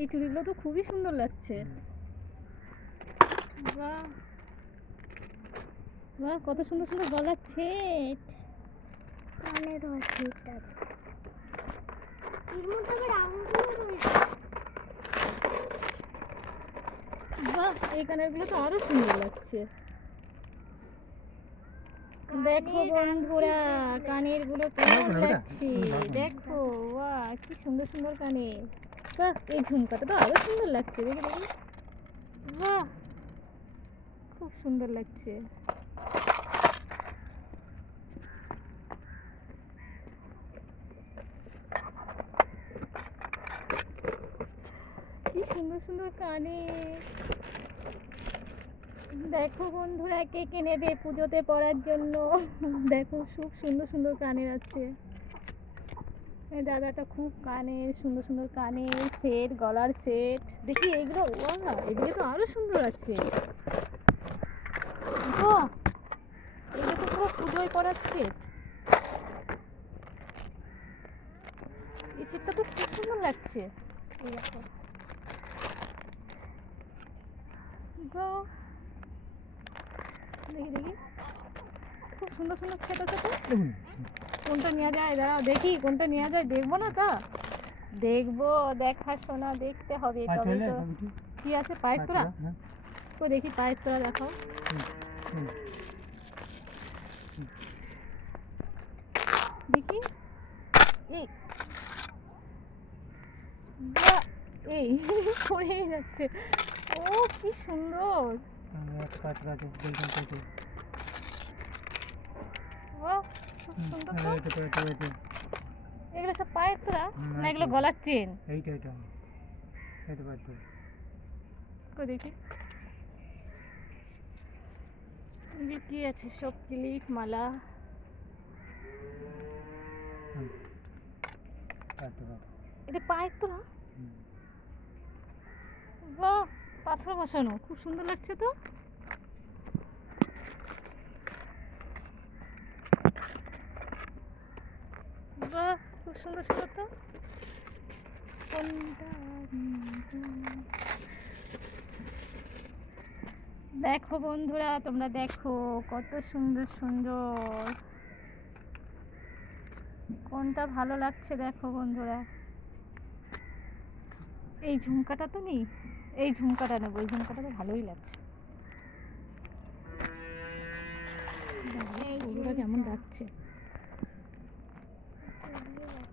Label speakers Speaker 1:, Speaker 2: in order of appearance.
Speaker 1: এই চুড়িগুলো তো খুবই সুন্দর লাগছে। বাহ। বাহ কত সুন্দর সুন্দর গলার ছেট।
Speaker 2: আঙুলও রয়েছে।
Speaker 1: বাহ এই কানেরগুলো তো আরও সুন্দর লাগছে। দেখো
Speaker 2: কানের
Speaker 1: বন্ধুরা কানেরগুলো কেমন লাগছে। দেখো বাহ কি সুন্দর সুন্দর কানের। বাহ এই ঝুমকাটা তো আরও সুন্দর লাগছে, দেখি দেখি। বাহ, খুব সুন্দর লাগছে। কি সুন্দর সুন্দর কানে। দেখো বন্ধুরা, কে কে নেবে পুজোতে পরার জন্য? দেখো, খুব সুন্দর সুন্দর কানের আছে। দাদাটা খুব কানের সুন্দর সুন্দর কানের সেট গলার সেট দেখি এইগুলো ওয়া এগুলো তো আরও সুন্দর আছে। ও এগুলো তো পুরো পুজোয় এই সেটটা তো খুব সুন্দর লাগছে। দেখি দেখি। খুব সুন্দর সুন্দর ছোট ছোট। কোনটা নেওয়া যায়? দাঁড়া দেখি কোনটা নেওয়া যায়। দেখব না তা? দেখব দেখাশোনা দেখতে হবে তবে তো। কি আছে? পায়ের তোরা তো দেখি পায়ের তোরা দেখাও। দেখি। এই। পড়ে যাচ্ছে। ও কি সুন্দর। খুব সুন্দর তো। এগুলো সব পায়ের তোরা না এগুলো গলার চেন?
Speaker 3: এইটা এইটা এইটা পাচ্ছি
Speaker 1: কই দেখি। এগুলো কি আছে? সব ক্লিপ মালা। এটা পায়ের তোরা বাহ পাথর বসানো। খুব সুন্দর লাগছে তো। সুন্দর ছিল তো? কোনটা দেখো বন্ধুরা তোমরা দেখো কত সুন্দর সুন্দর। কোনটা ভালো লাগছে দেখো বন্ধুরা। এই ঝুমকাটা তো নেই। এই ঝুমকাটা নেব এই ঝুমকাটা তো ভালোই লাগছে। কেমন লাগছে?
Speaker 2: Evet.